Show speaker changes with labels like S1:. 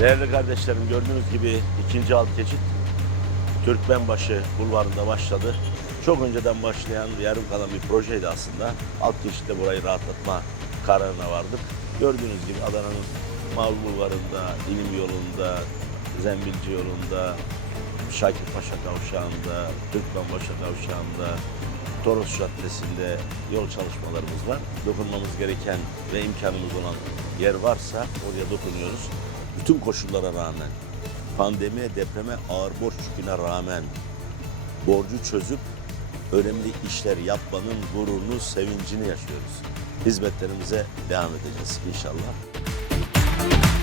S1: Değerli kardeşlerim gördüğünüz gibi ikinci alt geçit Türkmenbaşı bulvarında başladı. Çok önceden başlayan yarım kalan bir projeydi aslında. Alt geçitte burayı rahatlatma kararına vardık. Gördüğünüz gibi Adana'nın Mavi Bulvarı'nda, İlim yolunda, Zembilci yolunda, Şakirpaşa kavşağında, Türkmenbaşı kavşağında, Toros Caddesi'nde yol çalışmalarımız var. Dokunmamız gereken ve imkanımız olan yer varsa oraya dokunuyoruz. Bütün koşullara rağmen, pandemiye, depreme, ağır borç yüküne rağmen borcu çözüp önemli işler yapmanın gururunu, sevincini yaşıyoruz. Hizmetlerimize devam edeceğiz inşallah.